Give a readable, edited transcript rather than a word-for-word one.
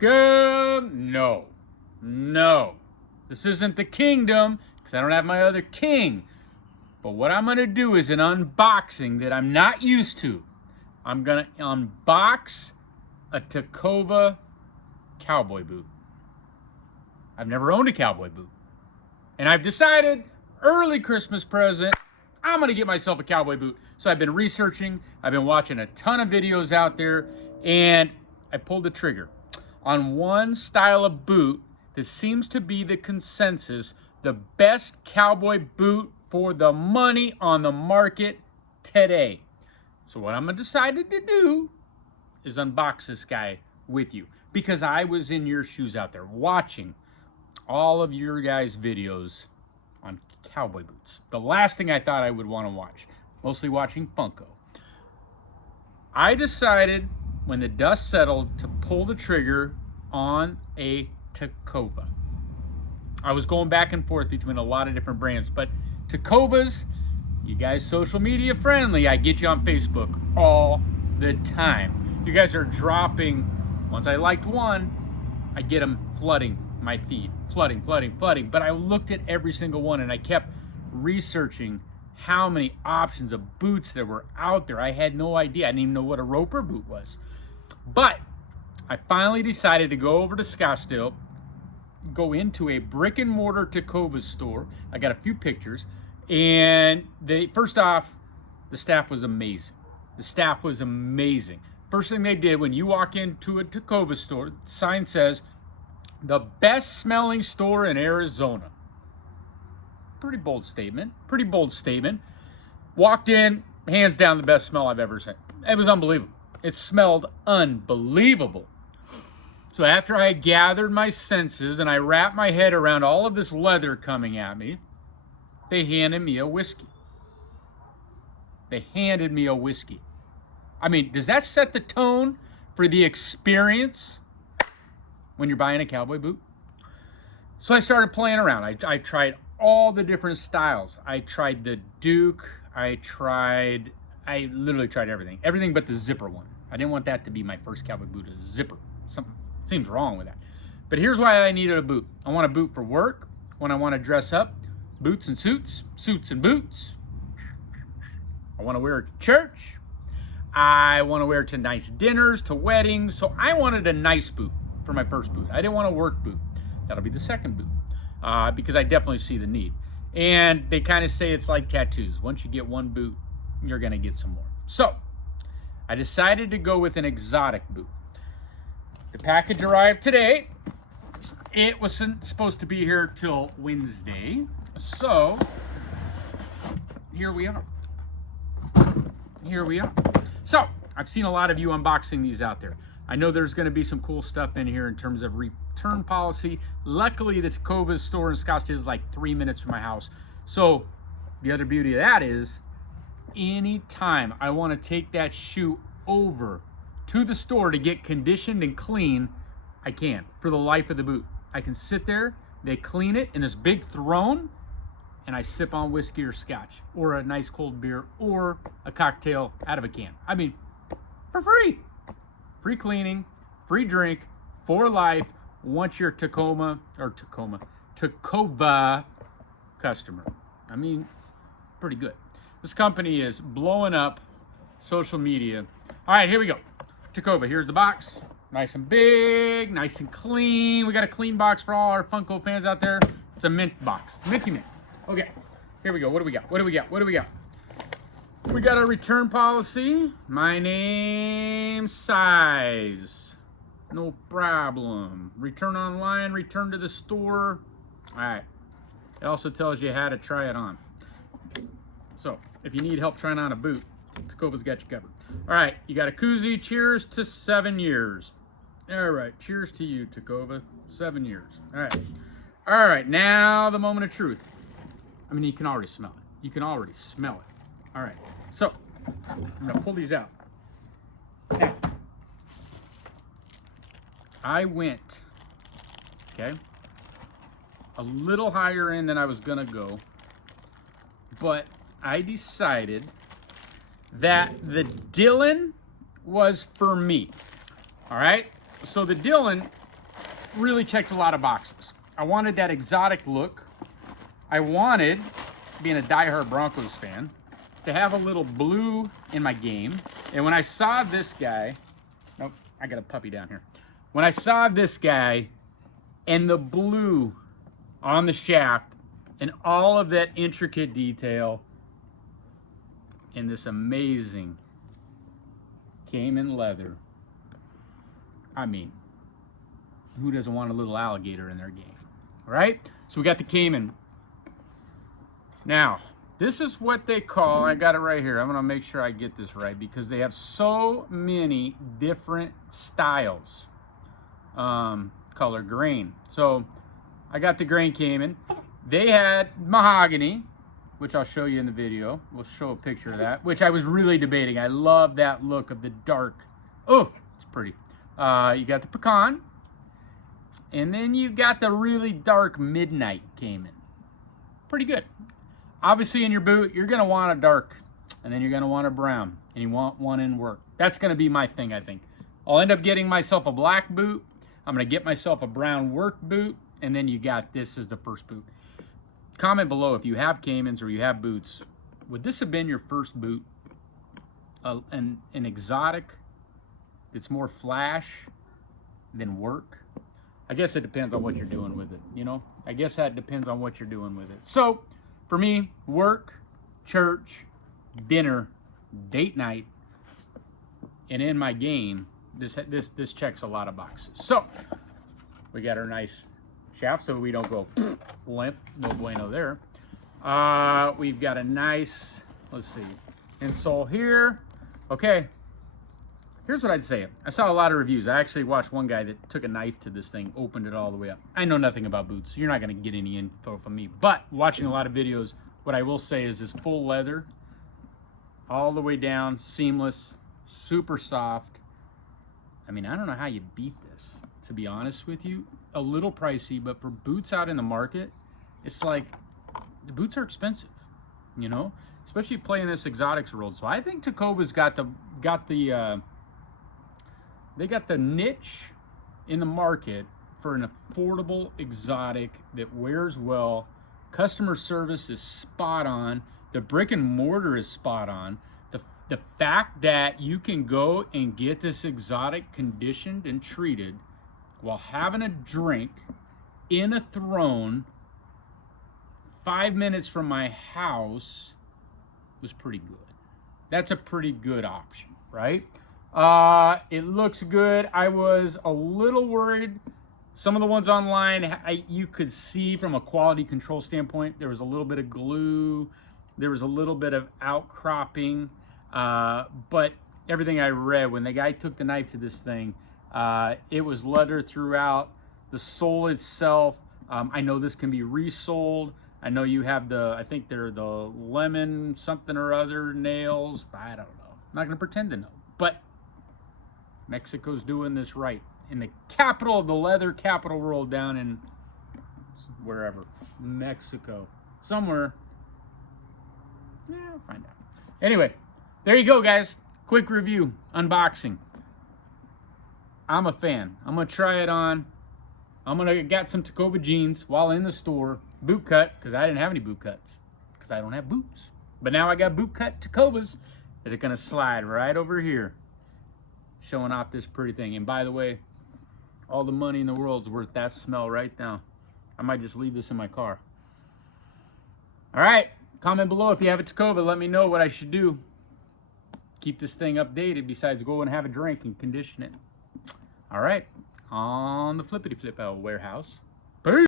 welcome. No. This isn't the kingdom because I don't have my other king. But what I'm going to do is an unboxing that I'm not used to. I'm going to unbox a Tecovas cowboy boot. I've never owned a cowboy boot. And I've decided, early Christmas present, I'm going to get myself a cowboy boot. So I've been researching, I've been watching a ton of videos out there, and I pulled the trigger on one style of boot that seems to be the consensus, the best cowboy boot for the money on the market today. So what I'm decided to do is unbox this guy with you, because I was in your shoes out there watching all of your guys' videos on cowboy boots. The last thing I thought I would want to watch, mostly watching Funko. I decided when the dust settled to pull the trigger on a Tecovas. I was going back and forth between a lot of different brands, but Tecovas, you guys social media friendly. I get you on Facebook all the time. You guys are dropping, once I liked one, I get them flooding my feed, flooding. But I looked at every single one and I kept researching how many options of boots there were out there. I had no idea. I didn't even know what a roper boot was. But I finally decided to go over to Scottsdale, go into a brick and mortar Tecovas store. I got a few pictures, and first off, the staff was amazing. First thing they did when you walk into a Tecovas store, the sign says, the best smelling store in Arizona. Pretty bold statement. Walked in, hands down the best smell I've ever seen. It was unbelievable. It smelled unbelievable. So after I gathered my senses and I wrapped my head around all of this leather coming at me, they handed me a whiskey. I mean, does that set the tone for the experience when you're buying a cowboy boot? So I started playing around. I tried all the different styles. I tried the Duke. I literally tried everything. Everything but the zipper one. I didn't want that to be my first cowboy boot, a zipper. Something seems wrong with that. But here's why I needed a boot. I want a boot for work, when I want to dress up, boots and suits, suits and boots. I want to wear it to church. I want to wear it to nice dinners, to weddings. So I wanted a nice boot for my first boot. I didn't want a work boot. That'll be the second boot, because I definitely see the need. And they kind of say it's like tattoos. Once you get one boot, you're going to get some more. So I decided to go with an exotic boot. The package arrived today. It wasn't supposed to be here till Wednesday. So here we are. So I've seen a lot of you unboxing these out there. I know there's going to be some cool stuff in here in terms of return policy. Luckily, the Tecovas store in Scottsdale is like 3 minutes from my house. So the other beauty of that is, anytime I want to take that shoe over to the store to get conditioned and clean, I can, for the life of the boot. I can sit there, they clean it in this big throne, and I sip on whiskey or scotch, or a nice cold beer, or a cocktail out of a can. I mean, for free. Free cleaning, free drink, for life, once you're Tecovas customer. I mean, pretty good. This company is blowing up social media. All right, here we go. Tecovas, here's the box. Nice and big, nice and clean. We got a clean box for all our Funko fans out there. It's a mint box, minty mint. Okay, here we go. What do we got? We got a return policy. My name, size. No problem. Return online, return to the store. All right. It also tells you how to try it on. So if you need help trying on a boot, Tecovas got you covered. All right, you got a koozie. Cheers to 7 years. All right, cheers to you, Tecovas. 7 years. All right, now the moment of truth. I mean, you can already smell it. All right, so I'm gonna pull these out. Now, I went, okay, a little higher in than I was gonna go, but I decided that the Dillon was for me. All right, so the Dillon really checked a lot of boxes. I wanted that exotic look. I wanted, being a diehard Broncos fan, to have a little blue in my game. And when I saw this guy, nope, I got a puppy down here. When I saw this guy and the blue on the shaft and all of that intricate detail in this amazing Cayman leather, I mean, who doesn't want a little alligator in their game, right? So we got the Cayman. Now, this is what they call, I got it right here. I'm gonna make sure I get this right because they have so many different styles. Color grain. So I got the grain Cayman. They had mahogany, which I'll show you in the video. We'll show a picture of that, which I was really debating. I love that look of the dark. Oh, it's pretty. You got the pecan. And then you got the really dark midnight Cayman. Pretty good. Obviously in your boot, you're gonna want a dark, and then you're gonna want a brown, and you want one in work. That's gonna be my thing, I think. I'll end up getting myself a black boot. I'm gonna get myself a brown work boot, and then you got this as the first boot. Comment below if you have Caymans or you have boots. Would this have been your first boot? An exotic that's more flash than work? I guess it depends on what you're doing with it, you know? I guess that depends on what you're doing with it. So, for me, work, church, dinner, date night, and in my game, this checks a lot of boxes. So, we got our nice shaft so we don't go limp, no bueno there. We've got a nice, let's see, insole here. Okay, here's what I'd say. I saw a lot of reviews. I actually watched one guy that took a knife to this thing, opened it all the way up. I know nothing about boots, so you're not gonna get any info from me. But watching a lot of videos, what I will say is this full leather, all the way down, seamless, super soft. I mean, I don't know how you beat this, to be honest with you. A little pricey, but for boots out in the market, it's like, the boots are expensive, you know? Especially playing this exotics world. So I think Tecovas they got the niche in the market for an affordable exotic that wears well. Customer service is spot on. The brick and mortar is spot on. The fact that you can go and get this exotic conditioned and treated while having a drink in a throne 5 minutes from my house was pretty good. That's a pretty good option, right? It looks good. I was a little worried. Some of the ones online, you could see from a quality control standpoint, there was a little bit of glue. There was a little bit of outcropping. But everything I read, when the guy took the knife to this thing, it was leather throughout. The sole itself, I know this can be resoled. I know you have I think they're the lemon something or other nails. I don't know. I'm not going to pretend to know. But Mexico's doing this right. In the capital of the leather capital world down in wherever. Mexico. Somewhere. Yeah, I'll find out. Anyway, there you go, guys. Quick review. Unboxing. I'm a fan. I'm going to try it on. I'm going to get some Tecova jeans while in the store. Boot cut, because I didn't have any boot cuts. Because I don't have boots. But now I got boot cut Tecovas that are going to slide right over here. Showing off this pretty thing. And by the way, all the money in the world's worth that smell right now. I might just leave this in my car. All right. Comment below if you have a Tecova. Let me know what I should do. Keep this thing updated besides go and have a drink and condition it. All right. On the flippity flip out warehouse.